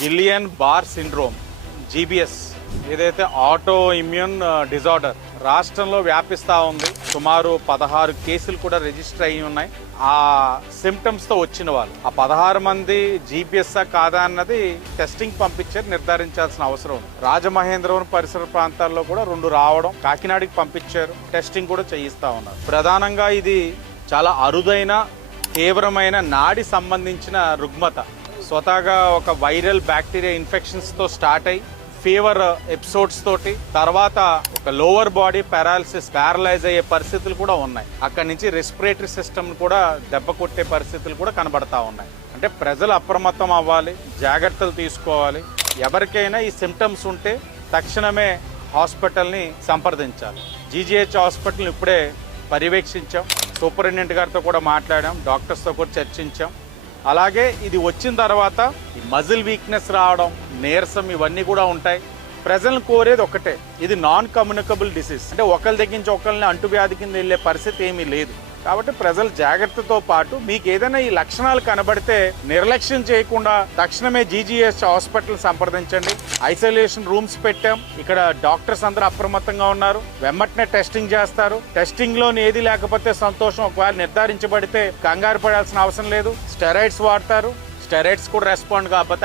గిలియన్ bar syndrome GBs ఏదైతే auto immune disorder రాష్ట్రంలో వ్యాపిస్తూ ఉంది. సుమారు 16 కేసులు కూడా రిజిస్టర్ అయ్యి ఉన్నాయి. ఆ సిమ్టమ్స్తో వచ్చిన వాళ్ళు ఆ 16 మంది జీపీఎస్ఆ కాదా అన్నది టెస్టింగ్ పంపించారు, నిర్ధారించాల్సిన అవసరం ఉంది. రాజమహేంద్రవరం పరిసర ప్రాంతాల్లో కూడా 2 రావడం, కాకినాడకి పంపించారు, టెస్టింగ్ కూడా చేయిస్తా ఉన్నారు. ప్రధానంగా ఇది చాలా అరుదైన తీవ్రమైన నాడి సంబంధించిన రుగ్మత. స్వతహాగా ఒక వైరల్ బ్యాక్టీరియా ఇన్ఫెక్షన్స్తో స్టార్ట్ అయ్యి ఫీవర్ ఎపిసోడ్స్ తోటి తర్వాత ఒక లోవర్ బాడీ ప్యారలైజ్ అయ్యే పరిస్థితులు కూడా ఉన్నాయి. అక్కడి నుంచి రెస్పిరేటరీ సిస్టమ్ కూడా దెబ్బ కొట్టే పరిస్థితులు కూడా కనబడతా ఉన్నాయి. అంటే ప్రజలు అప్రమత్తం అవ్వాలి, జాగ్రత్తలు తీసుకోవాలి. ఎవరికైనా ఈ సిమ్టమ్స్ ఉంటే తక్షణమే హాస్పిటల్ని సంప్రదించాలి. జీజీహెచ్ హాస్పిటల్ని ఇప్పుడే పర్యవేక్షించాం, సూపరింటెండెంట్ గారితో కూడా మాట్లాడాం, డాక్టర్స్తో కూడా చర్చించాం. అలాగే ఇది వచ్చిన తర్వాత ఈ మజిల్ వీక్నెస్ రావడం, నీరసం ఇవన్నీ కూడా ఉంటాయి. ప్రజలను కోరేది ఒకటే, ఇది నాన్ కమ్యూనికబుల్ డిసీజ్. అంటే ఒకరి దగ్గర నుంచి ఒకరిని అంటువ్యాధి కింద వెళ్ళే పరిస్థితి ఏమీ లేదు. కాబట్టి ప్రజలు జాగ్రత్తతో పాటు మీకు ఏదైనా ఈ లక్షణాలు కనబడితే నిర్లక్ష్యం చేయకుండా తక్షణమే జీజీహెచ్ హాస్పిటల్ సంప్రదించండి. ఐసోలేషన్ రూమ్స్ పెట్టాం, ఇక్కడ డాక్టర్స్ అందరూ అప్రమత్తంగా ఉన్నారు. వెంటనే టెస్టింగ్ చేస్తారు. టెస్టింగ్ లోని ఏది లేకపోతే సంతోషం, ఒకవేళ నిర్ధారించబడితే కంగారు పడాల్సిన అవసరం లేదు. స్టెరాయిడ్స్ వాడతారు, స్టెరాయిడ్స్ కూడా రెస్పాండ్ కాకపోతే